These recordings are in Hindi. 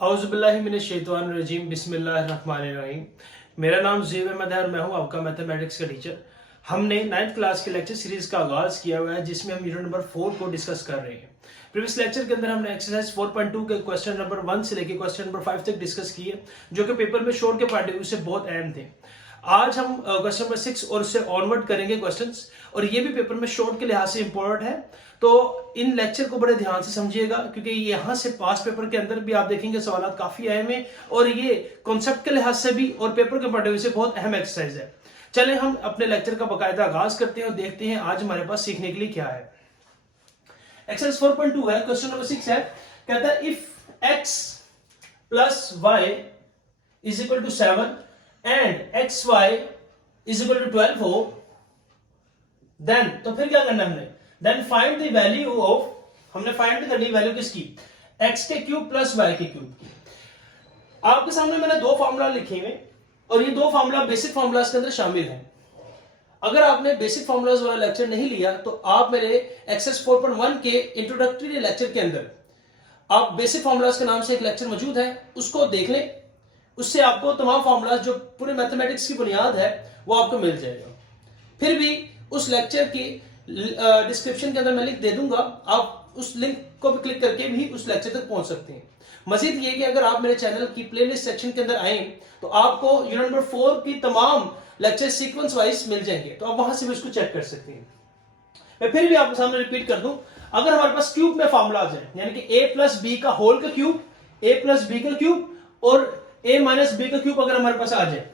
औज़ुबिल्लाहिमिनश्शैतानिर्रजीम बिस्मिल्लाहिर्रहमानिर्रहीम। मेरा नाम ज़ीब अहमद है और मैं हूं आपका मैथमेटिक्स का टीचर। हमने 9th क्लास के लेक्चर सीरीज का आगाज़ किया हुआ है जिसमें हम यूनिट नंबर 4 को डिस्कस कर रहे हैं। प्रीवियस लेक्चर के अंदर हमने एक्सरसाइज 4.2 के क्वेश्चन नंबर 1 से लेकर क्वेश्चन नंबर 5 तक डिस्कस किए, जो कि पेपर में शोर के पॉइंट ऑफ व्यू से बहुत अहम थे। आज हम क्वेश्चन नंबर 6 और उससे ऑनवर्ड करेंगे क्वेश्चंस, और ये भी पेपर में शोर्ट के लिहाज से इंपॉर्टेंट है। तो इन लेक्चर को बड़े ध्यान से समझिएगा, क्योंकि यहाँ से पास पेपर के अंदर भी आप देखेंगे सवाल काफी अहम है, और ये कॉन्सेप्ट के लिहाज से भी और पेपर के पॉइंट ऑफ व्यू से बहुत अहम एक्सरसाइज है। चले हम अपने लेक्चर का बाकायदा आगाज करते हैं और देखते हैं आज हमारे पास सीखने के लिए क्या है। एक्सरसाइज 4.2 है, क्वेश्चन नंबर 6 है। कहता है if x plus Y is equal to 7 and X Y is equal to 12 हो, देन तो फिर क्या करना हमने, then find the value of, हमने फाइंड करनी वैल्यू किसकी, x के क्यूब प्लस y के क्यूब की। आपके सामने मैंने दो फार्मूला लिखे हुए और ये दो फार्मूला बेसिक फार्मूलाज के अंदर शामिल हैं। अगर आपने बेसिक फार्मूलाज वाला लेक्चर नहीं लिया तो आप मेरे एक्सरसाइज 4.1 के इंट्रोडक्टरी लेक्चर के अंदर आप बेसिक फार्मूलाज के नाम से एक लेक्चर मौजूद है, उसको देख लें। उससे आपको तमाम फार्मूलाज जो पूरे मैथमेटिक्स की बुनियाद है वो आपको मिल जाएगा। फिर भी उस लेक्चर की डिस्क्रिप्शन के अंदर मैं लिंक दे दूंगा, आप उस लिंक को भी क्लिक करके भी उस लेक्चर तक पहुंच सकते हैं। मजीद ये कि अगर आप मेरे चैनल की प्लेलिस्ट सेक्शन के अंदर आए तो आपको यूनिट नंबर 4 की तमाम लेक्चर सीक्वेंस वाइज मिल जाएंगे, तो आप वहां से भी उसको चेक कर सकते हैं। मैं फिर भी आपके सामने रिपीट कर दूं, अगर हमारे पास क्यूब में फार्मूलाज है, यानी कि a प्लस बी का होल का क्यूब, a प्लस बी का क्यूब और a माइनस बी का क्यूब अगर हमारे पास आ जाए,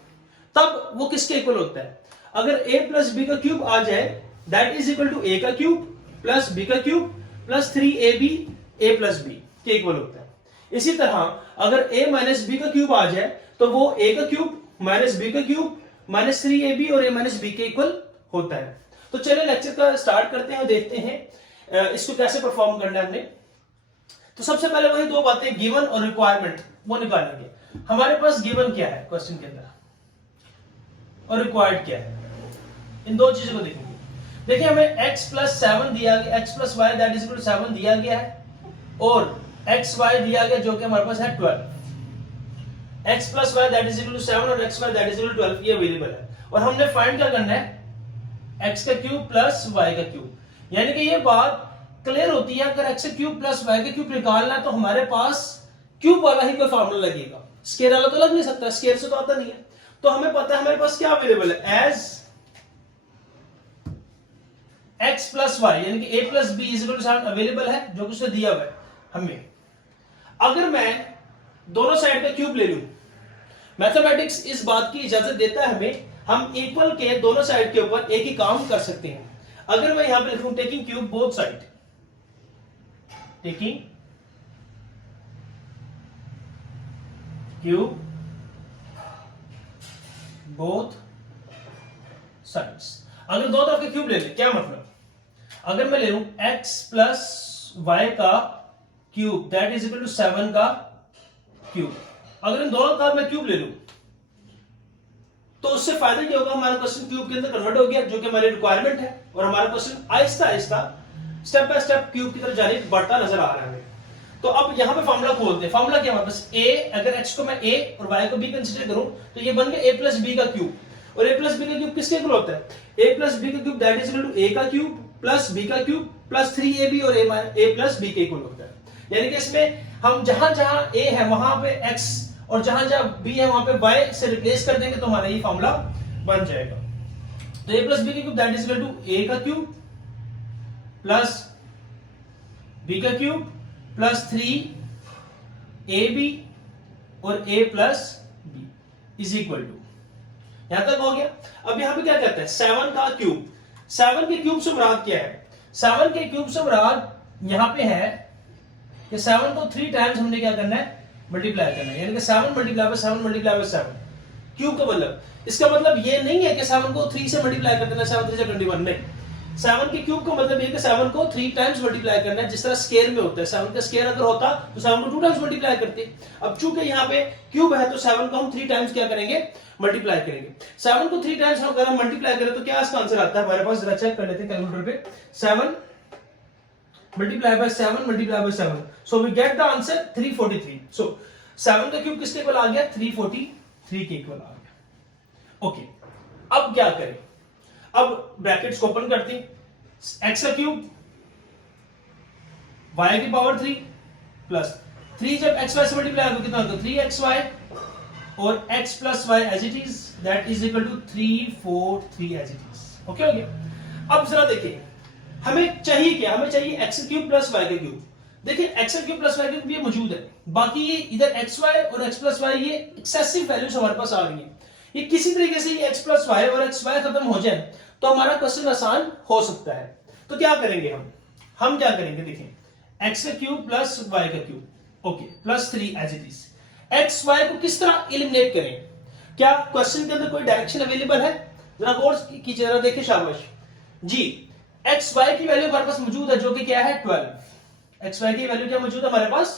तब वो किसके इक्वल होता है। अगर a प्लस बी का क्यूब आ जाए, that is equal to a का क्यूब प्लस b का cube plus 3ab a plus b के इक्वल होता है। इसी तरह अगर a माइनस b का क्यूब आ जाए तो वो a का क्यूब माइनस b का क्यूब माइनस 3ab और a माइनस b के इक्वल होता है। तो चलिए लेक्चर का स्टार्ट करते हैं और देखते हैं इसको कैसे परफॉर्म करना है हमने। तो सबसे पहले वही दो बातें, गिवन और रिक्वायरमेंट, वो निकालेंगे। हमारे पास गिवन क्या है क्वेश्चन के अंदर और रिक्वायर्ड क्या है, इन दो चीजों को देखेंगे। देखिए हमें x प्लस 7 दिया गया, x plus Y that is equal to 7 दिया गया है, और एक्स वाई दिया गया जो कि हमारे पास है 12। x plus Y that is equal to 7 और x Y that is equal to 12 ये अवेलेबल है। और हमने फाइंड क्या करना है, x का क्यूब प्लस y का क्यूब। यानी कि ये बात क्लियर होती है, अगर x का क्यूब प्लस y का क्यूब निकालना है तो हमारे पास क्यूब वाला ही कोई फार्मूला लगेगा, स्केयर वाला तो लग नहीं सकता, स्केयर से तो आता नहीं है। तो हमें पता है हमारे पास क्या अवेलेबल है, एज x प्लस वाई यानी कि a plus B is equal to 7 available है, जो कुछ दिया हुआ है हमें। अगर मैं दोनों साइड का क्यूब ले लूं, मैथमेटिक्स इस बात की इजाजत देता है हमें, हम इक्वल के दोनों साइड के ऊपर एक ही काम कर सकते हैं। अगर मैं यहां पे लिखूं taking cube both side, taking cube both sides, अगर दो तरफ के क्यूब ले ले, क्या मतलब, अगर मैं ले लूं x प्लस वाई का cube that is equal to 7 का क्यूब, अगर इन दोनों का मैं क्यूब ले लूं तो उससे फायदा क्या होगा, हमारा क्वेश्चन क्यूब के अंदर कन्वर्ट हो गया, जो कि हमारी रिक्वायरमेंट है, और हमारा question Aahista Aahista step by step cube की तरफ जाने बढ़ता नजर आ रहा है। तो अब यहां पे फार्मूला खोलते हैं। फार्मूला क्या है हमारे पास, a, अगर x को मैं a और y को b कंसीडर करूं तो ये बन गया a प्लस b का क्यूब, और a प्लस b का क्यूब किसके इक्वल होता है, a प्लस b का cube that is equal to a का क्यूब प्लस b का क्यूब प्लस 3ab और a प्लस b के इक्वल होता है। यानी कि इसमें हम जहां जहां a है वहां पे x और जहां जहां b है वहां पे y से रिप्लेस कर देंगे तो हमारा ये फार्मूला बन जाएगा। तो a प्लस b का cube that is equal to a का क्यूब प्लस b का क्यूब प्लस 3ab और a plus b is equal to, यहां तक हो गया। अब यहां पे क्या कहते हैं, 7 का क्यूब, 7 के क्यूब से मुराद क्या है, 7 के क्यूब से मुराद यहां पे है कि 7 को 3 टाइम्स हमने क्या करना है, मल्टीप्लाई करना है। यानी कि 7 multiply by 7 multiply by 7 cube का मतलब, इसका मतलब ये नहीं है कि 7 को 3 से मल्टीप्लाई कर देना, 7 3 से 21 नहीं। 7 के क्यूब का मतलब ये कि 7 को 3 टाइम्स मल्टीप्लाई करना है, जिस तरह स्केयर में होता है। 7 का स्केयर अगर होता तो 7 को 2 टाइम्स मल्टीप्लाई करते। अब चूंकि यहाँ पे क्यूब है तो 7 को हम 3 टाइम्स क्या करेंगे, मल्टीप्लाई करेंगे। 7 को 3 टाइम्स अगर हम मल्टीप्लाई करें तो क्या इसका आंसर आता है हमारे पास, जरा चेक कर लेते हैं कैलकुलेटर पे। 7 multiply by 7 multiply by 7, so we get the answer 343. So 7 का क्यूब किसके इक्वल आ गया? 343 के इक्वल आ गया। ओके, अब क्या करें? अब ब्रैकेट्स को ओपन करते हैं। x का क्यूब y की पावर 3 प्लस 3 जब x y से मल्टीप्लाई होगा कितना होगा? 3xy और x plus y as it is that is equal to 343 as it is. Okay हो गया। अब जरा देखिए हमें चाहिए क्या? हमें चाहिए x क्यूब प्लस y का क्यूब। देखिए x cube plus y cube ये मौजूद है, बाकी ये इधर xy और x प्लस y ये एक्सेसिव वैल्यूज हमारे पास आ रही है। ये किसी तरीके से ये x प्लस y और xy खत्म हो जाए तो हमारा क्वेश्चन आसान हो सकता है। तो क्या करेंगे हम क्या करेंगे? देखिए x का क्यूब प्लस y का cube, okay, plus 3 as it is. X Y को किस तरह एलिमिनेट करें? क्या क्वेश्चन के अंदर कोई डायरेक्शन अवेलेबल है? जरा गौर कीजिए, जरा देखिए, शाबाश जी। एक्स वाई की वैल्यू हमारे पास मौजूद है जो कि क्या है? 12। एक्स वाई की वैल्यू क्या मौजूद है? हमारे पास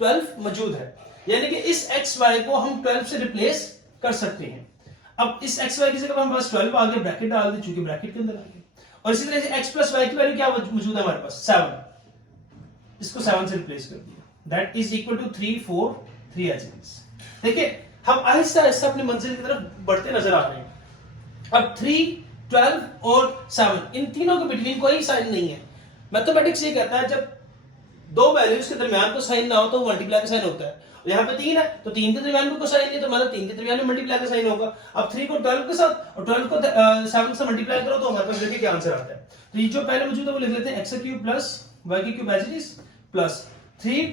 12 मौजूद है, यानी कि इस एक्स वाई को हम 12 से रिप्लेस कर सकते हैं। अब इस एक्स वाई की जगह हमारे पास 12 आ गया, ब्रैकेट डाल दें चूंकि ब्रैकेट के अंदर आ गया। और इसी तरह से एक्स प्लस वाई की वैल्यू क्या मौजूद है हमारे पास? 7। इसको 7 से रिप्लेस कर दिया, that is equal to 343 as it is. देखिए हम आहिस्ता आहिस्ता अपनी मंजिल की तरफ बढ़ते नजर आ रहे हैं। अब 3, 12 और 7 इन तीनों के बिटवीन कोई साइन नहीं है। मैथमेटिक्स ये कहता है जब दो वैल्यूज के दरमियान को साइन ना हो तो मल्टीप्लाई का साइन होता है। यहाँ पे 3 है तो 3 के दरमियान में कोई साइन नहीं, तो मतलब 3 के दरमियान में मल्टीप्लाई का साइन होगा। अब 3 को 12 के साथ और 12 को 7 से मल्टीप्लाई करो तो हमारे पास देखिए क्या आंसर आता है। तो ये जो पहले मौजूद है वो लिख लेते हैं X cube plus Y cube as it is plus 3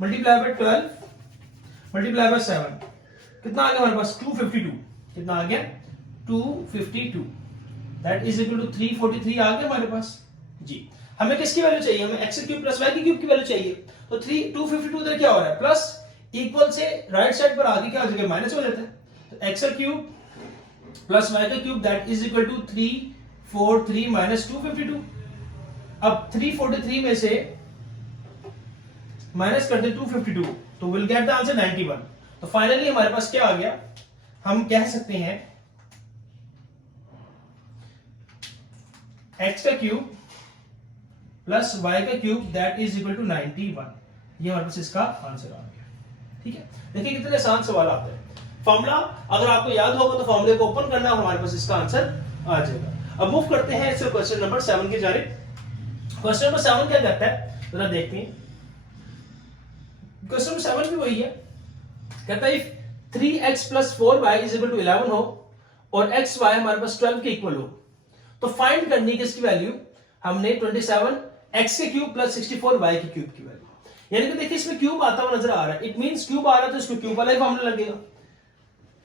multiply by 12 multiply by 7 कितना आ गया हमारे पास? 252। कितना आ गया? 252 दैट इज इक्वल टू 343 आ गया हमारे पास जी। हमें किसकी वैल्यू चाहिए? हमें X cube plus Y cube की वैल्यू चाहिए। तो 252 इधर क्या हो रहा है? प्लस इक्वल से राइट साइड पर आगे क्या हो जाएगा? माइनस हो जाता है। तो एक्स क्यूब प्लस वाई का cube that is equal to 343 minus 252। अब 343 में से माइनस करते 252 तो विल गेट द आंसर 91। तो फाइनली हमारे पास क्या आ गया? हम कह सकते हैं एक्स का क्यूब प्लस वाई का cube that is equal to 91। ये हमारे पास इसका आंसर आ गया। ठीक है, देखिए कितने आसान सवाल आते हैं। फॉर्मूला अगर आपको याद होगा तो फॉर्मूले को ओपन करना, हमारे पास इसका आंसर आ जाएगा। अब मूव करते हैं इससे क्वेश्चन नंबर 7 की जानिब। क्वेश्चन नंबर 7 क्या कहता है जरा देखते हैं। क्वेश्चन नंबर 7 भी वही है, कहता है if 3x plus 4y is equal to 11 हो और xy हमारे पास 12 के इक्वल हो तो फाइंड करनी है किसकी वैल्यू? हमने 27 x के क्यूब प्लस 64 y के क्यूब की वैल्यू। यानी कि देखिए इसमें क्यूब आता हुआ नजर आ रहा है, इट मींस क्यूब आ रहा है तो इसको क्यूब वाला ही फॉर्मूला लगेगा।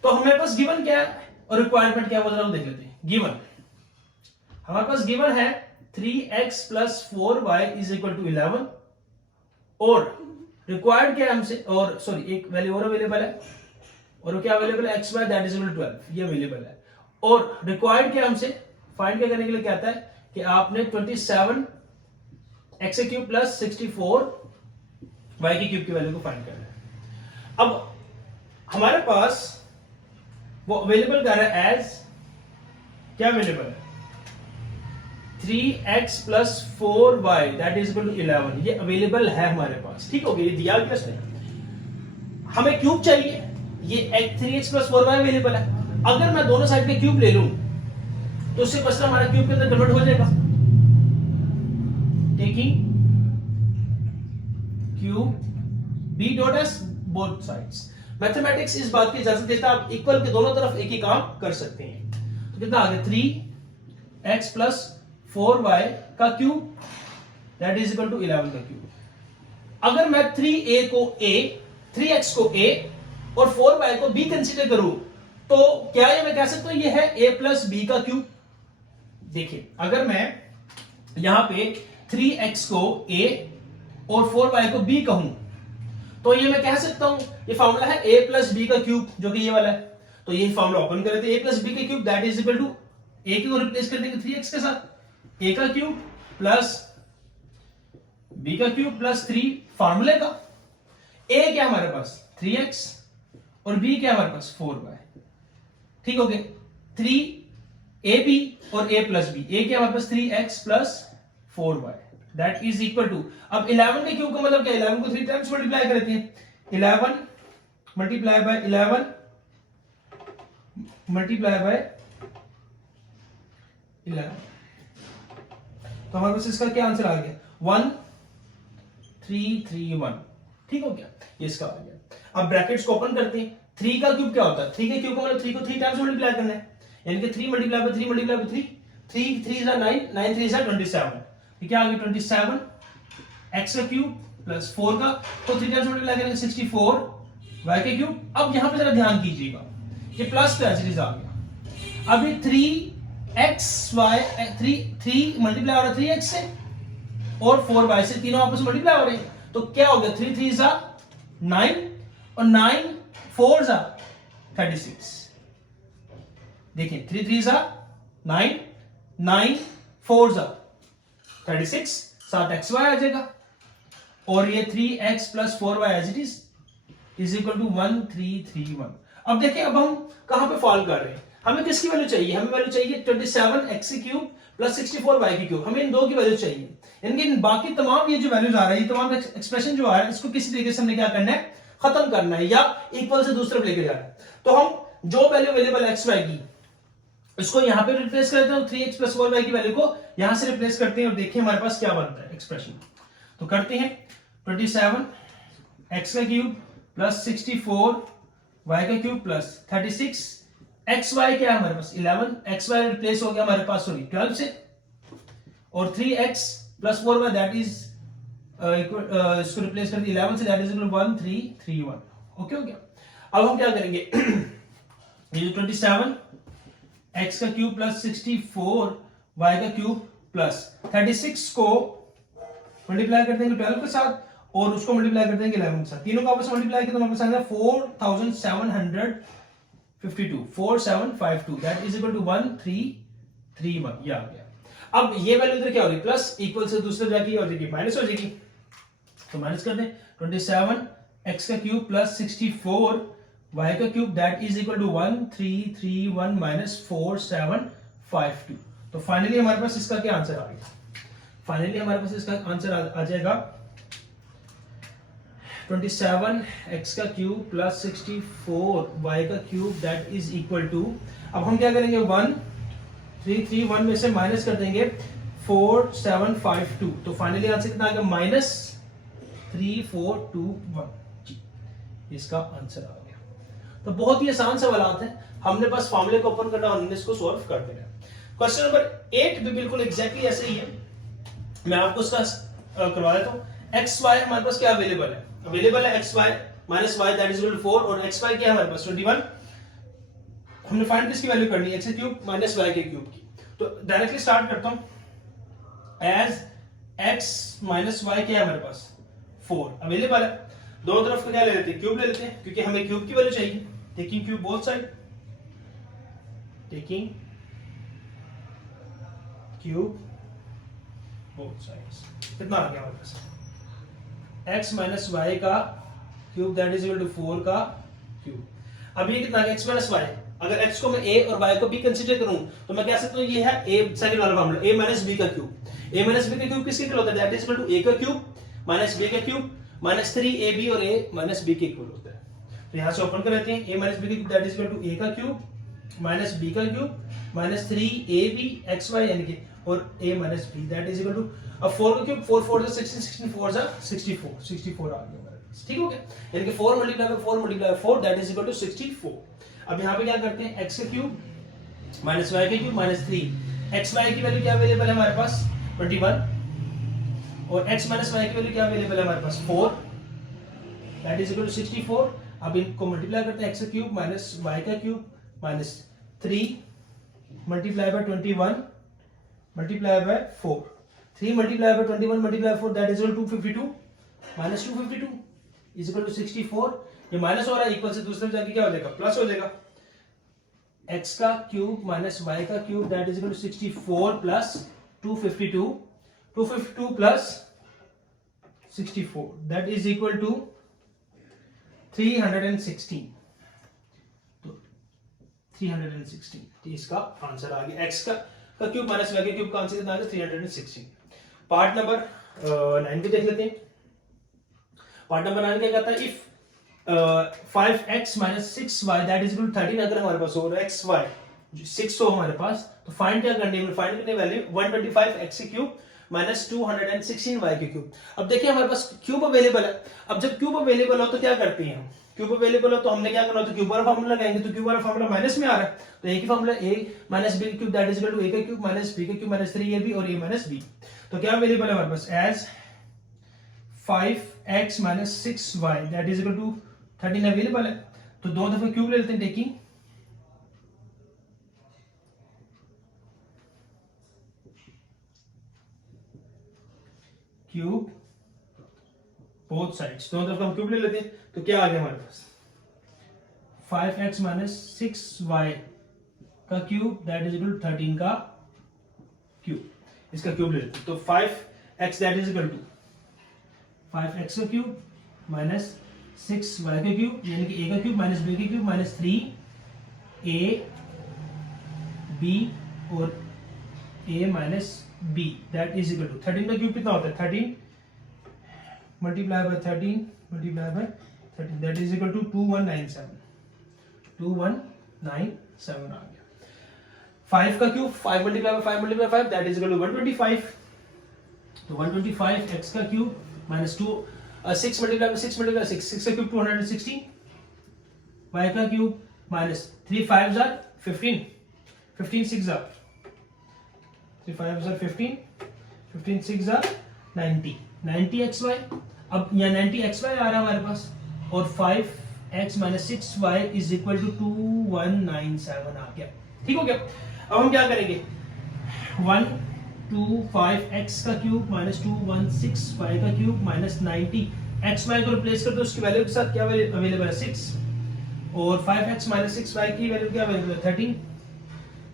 तो हमारे पास गिवन क्या है और रिक्वायरमेंट क्या है वो जरा देख लेते हैं। गिवन हमारे पास गिवन है 3x plus 4y is equal to 11 और रिक्वायर्ड क्या है हमसे, और सॉरी एक वैल्यू और अवेलेबल है, और क्या अवेलेबल है? xy that is equal to 12 ये अवेलेबल है। और रिक्वायर्ड क्या हमसे फाइंड क्या करने के लिए कहता है कि आपने 27 x क्यूब प्लस 64 y की क्यूब की वैल्यू को फाइंड करना है। अब हमारे पास वो अवेलेबल कर रहा है एज क्या अवेलेबल है? 3x plus 4y that is equal to 11 ये अवेलेबल है हमारे पास। ठीक हो गया, ये दिया गया उसने। हमें क्यूब चाहिए, ये 3x प्लस 4y अवेलेबल है। अगर मैं दोनों साइड पे क्यूब ले लूं तो उससे क्वेश्चन हमारा क्यूब के अंदर कन्वर्ट हो जाएगा। Taking cube b dot s both sides. Mathematics इस बात की इजाजत देता है आप इक्वल के दोनों तरफ एक ही काम कर सकते हैं। तो कितना आ गया? 3x प्लस 4y का cube that is equal to 11 का क्यूब। अगर मैं 3x को a और 4y को b कंसीडर करूं तो क्या ये मैं कह सकता हूं ये है a प्लस b का क्यूब। देखिए अगर मैं यहां पे 3x को a और 4y को b कहूं तो ये मैं कह सकता हूं ये फॉर्मूला है a प्लस b का क्यूब जो कि ये वाला है। तो ये फॉर्मूला ओपन कर देते हैं, a प्लस b का cube that is equal to a को रिप्लेस कर देंगे 3x के साथ, a का क्यूब प्लस b का क्यूब प्लस 3 फॉर्मूले का। a क्या हमारे पास? 3x और b क्या हमारे पास? 4y। ठीक हो गया, 3ab और a प्लस b। a क्या हमारे पास? 3x plus 4y। That is equal to, अब 11 के क्यूब का मतलब क्या, 11 को 3 टाइम्स मल्टीप्लाई करते हैं, 11 मल्टीप्लाई बाय 11 मल्टीप्लाई बाय 11, तो हमारे पास इसका क्या आंसर आ गया, 1331। ठीक हो गया, ये इसका आ गया। अब ब्रैकेट्स को ओपन करते हैं, 3 का क्यूब क्या होता है, 3 के क्यूब का मतलब 3 को 3 टाइम्स मल्टीप्लाई करना है, यानी कि 3 मल्टीप्लाई बाय 3 मल्टीप्लाई बाय 3, 3 3 9, 9 3 27, ये क्या आ गया 27, x का क्यूब प्लस 4 का, तो 3 टाइम्स मल्टीप्लाई करेंगे 64, y के क्यूब। अब यहां पे जरा ध्यान कीजिएगा, ये प्लस का सीरीज आ गया, अब ये 3xy 3 मल्टीप्लाई हो रहा है 3x से और 4y से, तीनों आपस में मल्टीप्लाई हो रहे हैं, तो क्या हो गया 3 3 9 और 9 4 36। देखिए 3 3 9 9 4 36, 7xy आ जाएगा, और ये 3x plus 4y as it is equal to 1331। अब देखिए, अब हम कहां पे फॉल कर रहे हैं, हमें किसकी वैल्यू चाहिए, हमें वैल्यू चाहिए 27x क्यूब प्लस 64y की क्यूब, हमें इन दो की वैल्यू चाहिए, यानी इन बाकी तमाम ये जो वैल्यूज आ रही है, तमाम एक्सप्रेशन जो आ रहा है, इसको किसी तरीके से हमने क्या करना है, खत्म करना है या इक्वल से दूसरे पे लेके जाना है। तो हम जो वैल्यू अवेलेबल एक्स वाई की, इसको यहां पे रिप्लेस करते हैं, 3x प्लस 4y की वैल्यू को यहां से रिप्लेस करते हैं, और देखिए हमारे पास क्या बनता है एक्सप्रेशन। तो करते हैं 27x का क्यूब प्लस 64y का क्यूब प्लस 36, xy क्या है हमारे पास 11, xy रिप्लेस हो गया हमारे पास सॉरी 12 से, और 3x plus 4y that is इसको रिप्लेस कर दिया 11 से, दैट इज इक्वल 1331। ओके हो गया। अब हम क्या करेंगे ये जो 27 x का क्यूब प्लस 64 y का क्यूब प्लस 36 को मल्टीप्लाई कर देंगे 12 के साथ, और उसको मल्टीप्लाई कर देंगे 11 के साथ, तीनों को आपस में मल्टीप्लाई करते हैं, हमारे पास आएगा 4752 4752, दैट इज इक्वल टू 1331, ये आ गया। अब ये वैल्यू इधर क्या होगी, प्लस इक्वल से दूसरे जाके हो जाएगी माइनस हो जाएगी, तो माइनस कर दें 27 x का क्यूब प्लस 64 y का cube that is equal to 1331 minus 4752। तो फाइनली हमारे पास इसका क्या आंसर आ गया, फाइनली हमारे पास इसका आंसर आ जाएगा 27x का क्यूब प्लस 64 y का cube that is equal to, अब हम क्या करेंगे 1331 में से माइनस कर देंगे 4752, तो फाइनली आंसर कितना आ गया माइनस 3421, इसका आंसर आ गया। तो बहुत ही आसान सवाल है, हमने बस फॉर्मूले को ओपन करना और हमने इसको सॉल्व कर देना। क्वेश्चन नंबर 8 भी बिल्कुल एग्जैक्टली ऐसे ही है, मैं आपको इसका करवा देता हूं। एक्स वाई हमारे पास क्या अवेलेबल है, अवेलेबल है X Y minus Y that is equal to 4, और एक्स वाई क्या है हमारे पास 21, हमने फाइंड किसकी वैल्यू करनी है, एक्स क्यूब माइनस वाई के क्यूब की। तो डायरेक्टली स्टार्ट करता हूं, एज एक्स माइनस वाई क्या है हमारे पास 4 अवेलेबल है, दोनों तरफ क्या ले लेते हैं, क्यूब ले लेते हैं, क्योंकि हमें क्यूब की वैल्यू चाहिए, taking cube both side, taking cube both sides, कितना आ गया हमारे पास x माइनस वाई का cube that is equal to 4 का क्यूब। अब ये कितना आ गया x माइनस वाई, अगर x को मैं a और y को b कंसीडर करूं तो मैं कह सकता हूं ये है a सेकंड वाला फार्मूला a माइनस b का क्यूब, a माइनस b का क्यूब किसके इक्वल होता है, that is equal to a का क्यूब माइनस b का क्यूब माइनस 3ab और a माइनस b के इक्वल होता है। तो यहां से ओपन कर लेते हैं, a माइनस b का cube that is equal to a का क्यूब माइनस b का क्यूब माइनस 3ab xy यानी कि और a minus b that is equal to, अब 4 का क्यूब 4 4 16 16 4 64 64 आ गया हमारे पास, ठीक हो गया, यानी कि 4 multiply by 4 multiply by 4 that is equal to 64। अब यहां पे क्या करते हैं, x का क्यूब माइनस y का क्यूब माइनस 3, xy की वैल्यू क्या अवेलेबल है हमारे पास 21, और x माइनस y की वैल्यू क्या अवेलेबल है हमारे पास 4 दैट इज इक्वल टू 64। अब इनको मल्टीप्लाई करते हैं, x का क्यूब माइनस y का cube minus 3 multiply by 21 multiply by 4, 3 multiply by 21 multiply 4 that is equal to 252 minus 252 is equal to 64। ये माइनस हो रहा है, इक्वल से दूसरे में जाके क्या हो जाएगा प्लस हो जाएगा, x का क्यूब माइनस y का cube that is equal to 64 plus 252 252 plus 64 that is equal to 316, तो 316 इसका आंसर आ गया, x का क्यूब माइनस y का क्यूब का आंसर कितना आ गया 316। पार्ट नंबर 9 भी देख लेते हैं। पार्ट नंबर 9 क्या कहता है, if 5x minus 6y that is equal to 13 अगर हमारे पास हो रहा है xy 6 हो हमारे पास, तो फाइंड क्या करनी है, फाइंड करने value 125x cube minus 216y के क्यूब। अब देखिए हमारे पास क्यूब अवेलेबल है। अब जब क्यूब अवेलेबल हो तो क्या करते हैं हम, क्यूब अवेलेबल हो तो हमने क्या करना, तो क्यूब वाला फार्मूला लगाएंगे, तो क्यूब वाला फार्मूला माइनस में आ रहा है, तो एक ही formula a minus b cube that is equal to a का क्यूब माइनस b का क्यूब माइनस 3ab और a माइनस b। तो क्या अवेलेबल है हमारे पास, as 5x minus 6y that is equal to 13 available है। तो दो दफा क्यूब ले लेते हैं, टेकिंग क्यूब बोथ साइड्स, दोनों तरफ हम क्यूब ले लेते हैं, तो क्या आ गया हमारे पास 5x माइनस 6y का cube that is equal to 13 का क्यूब, इसका क्यूब ले लेते हैं। तो 5x that is equal to 5x का क्यूब माइनस 6y का क्यूब यानी कि a का क्यूब माइनस b का क्यूब माइनस 3a b और a minus b that is equal to 13 का क्यूब कितना होता है, 13 multiply by 13 multiply by 13 that is equal to 2197 आ गया। 5 का cube 5 multiply by 5 multiply 5 that is equal to 125। तो 125 x का cube minus 6 multiply by 6 multiply 6 का क्यूब 216 y का cube minus 3 5 jar 15 15 6 jar 3 5 jar 15 15 6 jar 90 xy। अब यहाँ 90 xy आ रहा है हमारे पास और 5x minus 6y is equal to 2197 आ गया। ठीक हो गया। अब हम क्या करेंगे, 125x का क्यूब माइनस 216y का क्यूब माइनस 90 xy को रिप्लेस कर दो, उसकी वैल्यू के साथ क्या अवेलेबल है 6 और 5x माइनस 6y की वैल्यू क्या अवेलेबल है 13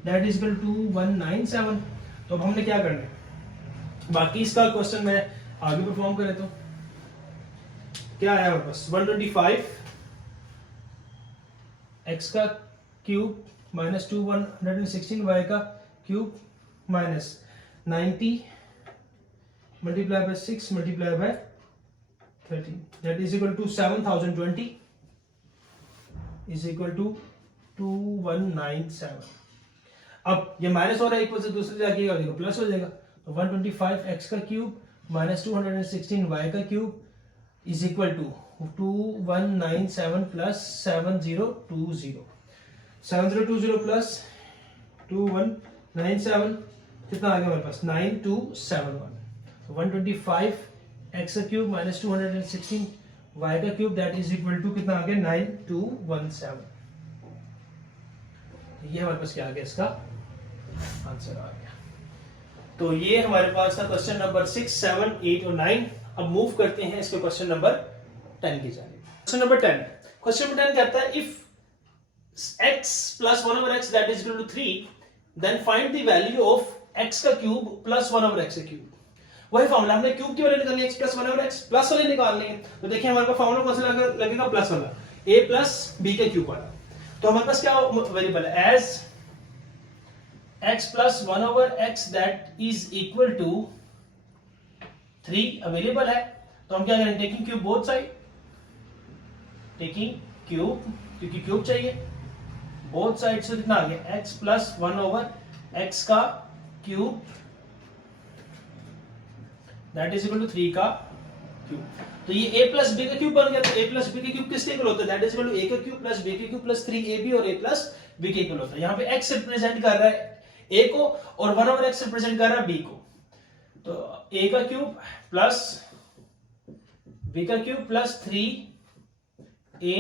दैट इज इक्वल टू 197। तो अब हमने क्या करना है, बाकी इसका क्वेश्चन मैं आगे परफॉर्म कर लेता हूं। क्या आया हमारे पास 125 x का क्यूब माइनस 216 y का cube minus 90 multiply by 6 multiply by 13 that is equal to 7020 is equal to 2197। अब ये माइनस हो रहा है इक्वल से दूसरे जाके प्लस हो जाएगा, तो 125x का क्यूब माइनस 216y का cube is equal to 2197 plus 7020 plus 2197 कितना आ गया हमारे पास 9271। तो 125x का क्यूब माइनस 216y का cube that is equal to कितना आ गया 9217। ये हमारे पास क्या आ गया, इसका आंसर आ गया। तो ये हमारे पास था क्वेश्चन नंबर 6, 7, 8 और 9। अब मूव करते हैं इसके क्वेश्चन नंबर 10 की जानिब। क्वेश्चन नंबर 10 कहता है if x plus 1 over x that is equal to 3 then find the value of x का क्यूब प्लस 1 over x का क्यूब। वही फॉर्मूला हमने क्यूब की वैल्यू निकालनी है x plus 1 over x plus वाले निकालने हैं। तो देखिए हमारे पास फॉर्मूला कौन सा लगेगा प्लस वाला a plus b का क्यूब वाला। तो हमारे पास क्या वेरिएबल है as x plus 1 over x that is equal to 3 available है। तो हम क्या करेंगे, taking cube both side, taking cube क्योंकि क्यूब चाहिए बोथ साइड से कितना आ गया x plus 1 over x का cube that is equal to 3 का क्यूब। तो ये a plus b का क्यूब बन गया। तो a plus b का क्यूब किसके इक्वल होता है, that is equal to a का क्यूब प्लस b का क्यूब प्लस 3ab और a plus b के इक्वल होता है। यहाँ पे x रिप्रेजेंट कर रहा है a को और 1 over x रिप्रेजेंट कर रहा है b को। तो a का क्यूब प्लस b का क्यूब प्लस 3a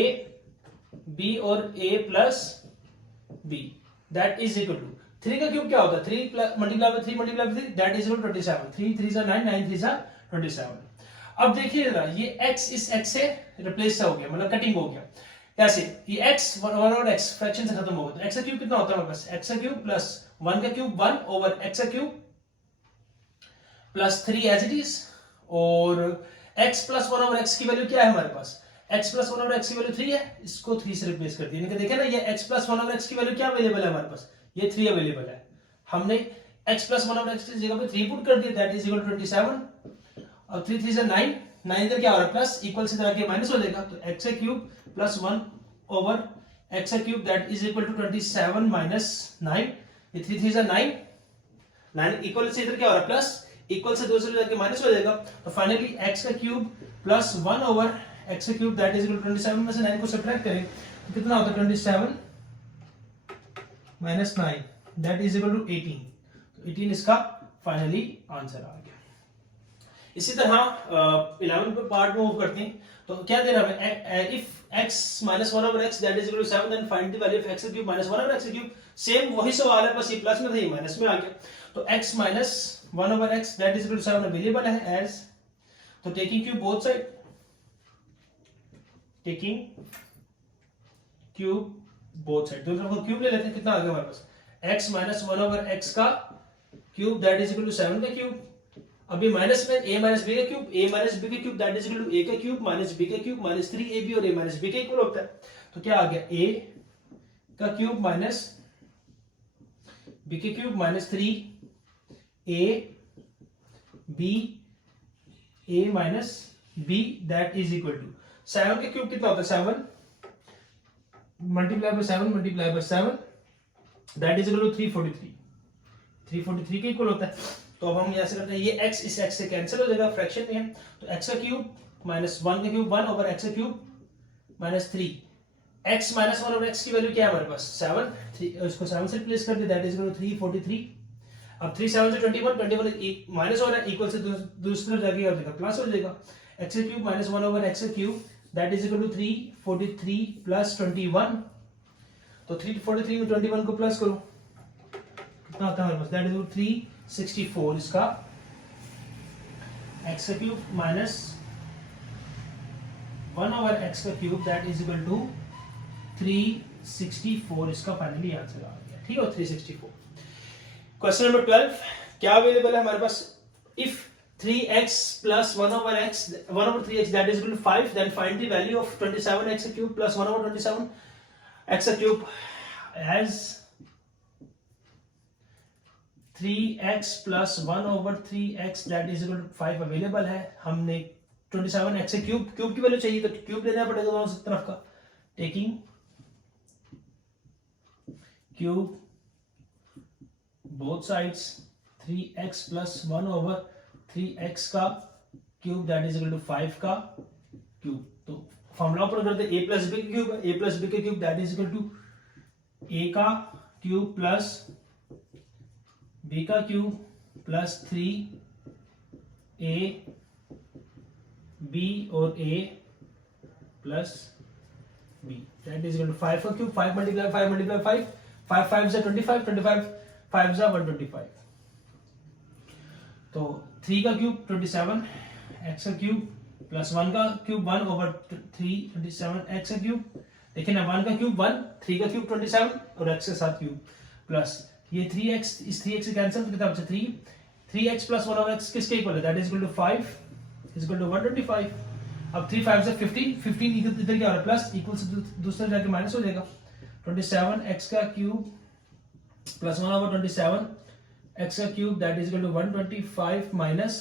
b और a plus b that is equal to 3 का क्यूब क्या होता है 3 multiply by 3 multiply by 3 that is equal to 27। 3 3 जा 9 9 3 जा 27। अब देखिए जरा ये x इस x से रिप्लेस हो गया, मतलब कटिंग हो गया। कैसे, ये x 1 और x फ्रैक्शन से खत्म हो गया। तो x का क्यूब कितना होता है हमारे पास, x का क्यूब प्लस 1 का क्यूब 1 ओवर x का cube plus 3 as it is, और x प्लस 1 ओवर x की वैल्यू क्या है हमारे पास, x प्लस 1 ओवर x की वैल्यू 3 है, इसको 3 से रिप्लेस कर दिया। देखिए ना ये x प्लस 1 ओवर x की वैल्यू क्या अवेलेबल है हमारे पास, ये 3 अवेलेबल है। हमने x प्लस 1 ओवर x की जगह पे 3 पुट कर दिया दैट इज इक्वल टू 27 अब 3 3 से 9, 9 इधर क्या हो रहा है प्लस, इक्वल से इधर आके माइनस हो जाएगा, तो एक्स का क्यूब प्लस 1 ओवर एक्स का cube that is equal to 27 minus 9। ये 3 3 से 9, 9 इक्वल से इधर क्या हो रहा है प्लस, इक्वल से दूसरे जाके माइनस हो जाएगा, तो फाइनली एक्स का क्यूब प्लस 1 ओवर एक्स का cube that is equal to 27 में से 9 को सब्ट्रैक्ट करें तो कितना होता है 27 minus 9 that is equal to 18। तो 18 इसका फाइनली आंसर आ गया। इसी तरह 11 पे पार्ट मूव करते हैं, तो क्या दे रहा है, if x minus 1 over x that is equal to 7 then find the value of x cube minus 1 over x cube। Same वही सवाल है, बस ये प्लस में था ये माइनस में आ गया, तो x minus 1 over x that is equal to 7 available है एज, तो taking cube both side, taking cube both side, दोनों तरफ क्यूब ले लेते हैं, कितना आ गया हमारे पास x minus 1 over x का cube that is equal to 7 का क्यूब, अभी माइनस में a माइनस बी का क्यूब, a माइनस बी का cube that is equal to a का क्यूब माइनस b का क्यूब माइनस 3ab और a माइनस b का इक्वल होता है, तो क्या आ गया a का क्यूब माइनस b का cube minus 3a b a minus b that is equal to 7 का क्यूब कितना होता है 7 multiply by 7 multiply by 7 that is equal to 343, 343 के इक्वल होता है। तो अब हम ऐसे करते हैं, ये x इस x से कैंसिल हो जाएगा, फ्रैक्शन में है, तो x का क्यूब माइनस 1 का क्यूब 1 ओवर x का cube minus 3, x minus 1 over x की वैल्यू क्या है हमारे पास 7, 3 इसको 7 से रिप्लेस कर दिया दैट इज इक्वल टू 343। अब 3 7 से 21, 21 माइनस हो रहा है, इक्वल से दूसरी तरफ जाके हो जाएगा प्लस हो जाएगा, x का क्यूब माइनस 1 ओवर x का cube that is equal to 343 plus 21, तो 343 में 21 को प्लस करो कितना आता है हमारे पास दैट इज इक्वल टू 364 इसका x का क्यूब माइनस 1 ओवर x का cube that is equal to 364 इसका फाइनली आंसर आ गया, ठीक है 364। क्वेश्चन नंबर 12 क्या अवेलेबल है हमारे पास, if 3x plus 1 over 3x that is equal to 5 then find the value of 27x cube plus 1 over 27x cube as 3x plus 1 over 3x that is equal to 5 available है, हमने 27x क्यूब की वैल्यू चाहिए तो क्यूब लेना पड़ेगा दोनों तरफ का, taking cube both sides 3x plus 1 over 3x का cube that is equal to 5 का क्यूब, तो फॉर्मूला ऊपर करते हैं a प्लस बी का क्यूब, a प्लस बी का cube that is equal to a का क्यूब प्लस b का क्यूब प्लस 3a b और a plus b that is equal to 5 का क्यूब, 5 मल्टीप्लाई 5 मल्टीप्लाई 5, 5 5 से 25, 25 5 से 125, तो 3 का क्यूब 27 x का क्यूब प्लस 1 का क्यूब 1 ओवर 3 27 x का क्यूब, देखिए ना 1 का क्यूब 1, 3 का क्यूब 27 और x के साथ क्यूब प्लस ये 3x इस 3x से कैंसिल तो कितना बचा 3x प्लस 1 ओवर x किसके इक्वल है that is equal to 5 is equal to 125। अब 3 5 से 15 इधर क्या हो रहा है प्लस, इक्वल से दूसरे जाके माइनस हो जाएगा, 27x का क्यूब प्लस 1 ओवर 27 x का cube that is equal to 125 minus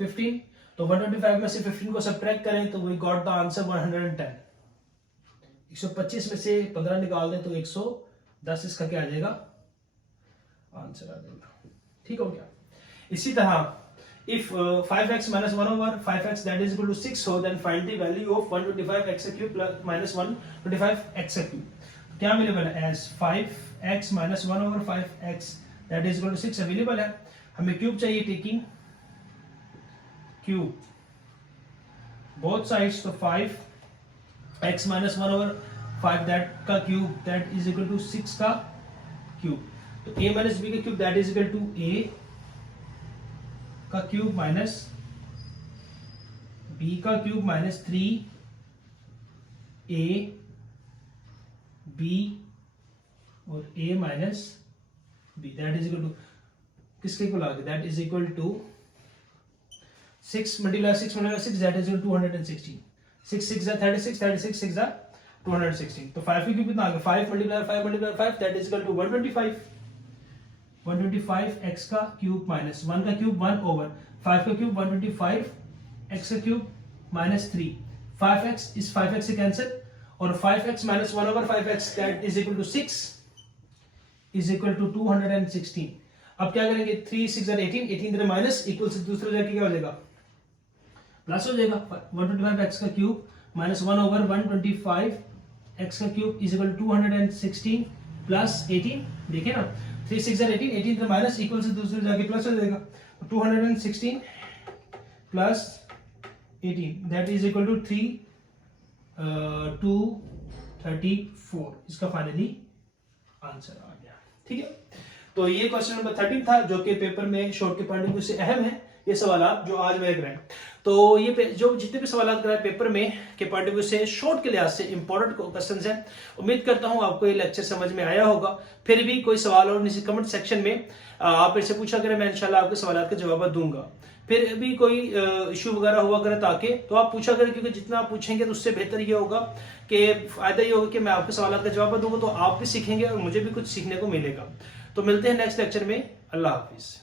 15, तो 125 में से 15 को सब्ट्रैक्ट करें तो वी गॉट द आंसर 110, 125 में से 15 निकाल दें तो 110 इसका क्या आ जाएगा आंसर आ जाएगा, ठीक हो गया। इसी तरह if 5x minus 1 over 5x that is equal to 6 हो then find the value of 125x cube plus minus 125x cube, क्या अवेलेबल है as 5x minus 1 over 5x that is equal to 6 available है, हमें क्यूब चाहिए टेकिंग क्यूब बोथ साइड्स, तो 5x minus 1 over 5 that का cube that is equal to 6 का क्यूब, तो a minus b का cube that is equal to a का क्यूब माइनस b का क्यूब माइनस 3 a b और a minus b that is equal to किसके इक्वल आ गया that is equal to 6 multiply 6 that is equal to 216, 6 6 जा 36, 36 6 जा 216, तो 5 की क्यूब कितना आ गया 5 multiply 5 that is equal to 125 x का क्यूब माइनस 1 का क्यूब 1 ओवर 5 का क्यूब 125 एक्स का क्यूब माइनस 3, 5x इस 5x से कैंसिल, और 5x minus 1/5x that is equal to 6 is equal to 216। अब क्या करेंगे, 3 6 18, 18 माइनस इक्वल से दूसरे जाके क्या हो जाएगा, प्लस हो जाएगा। 125x का क्यूब माइनस 1/125 x का cube is equal to 216 plus 18, देखिए ना 3 6 18, 18 माइनस इक्वल से दूसरे जाके प्लस हो जाएगा, 216 plus 18 that is equal to 234। इसका फाइनली आंसर आ गया। ठीक है, तो ये क्वेश्चन नंबर 13 था जो कि पेपर में शॉर्ट के पॉइंट ऑफ व्यू से अहम है। ये सवाल जो आज मैंने कराए, तो ये जो जितने भी सवाल कराए पेपर में के पॉइंट ऑफ व्यू से शॉर्ट के लिहाज से इंपॉर्टेंट क्वेश्चंस हैं। उम्मीद करता हूं आपको ये लेक्चर समझ में आया होगा। फिर भी कोई सवाल और नीचे कमेंट सेक्शन में आप मेरे से पूछा करें, मैं इंशाल्लाह आपके सवाल के जवाब दूंगा। फिर भी कोई इशू वगैरह हुआ करे ताकि तो आप पूछा करें, क्योंकि जितना आप पूछेंगे तो उससे बेहतर ये होगा कि फायदा ये होगा कि मैं आपके सवाल का जवाब दूंगा, तो आप भी सीखेंगे और मुझे भी कुछ सीखने को मिलेगा। तो मिलते हैं नेक्स्ट लेक्चर में। अल्लाह हाफिज।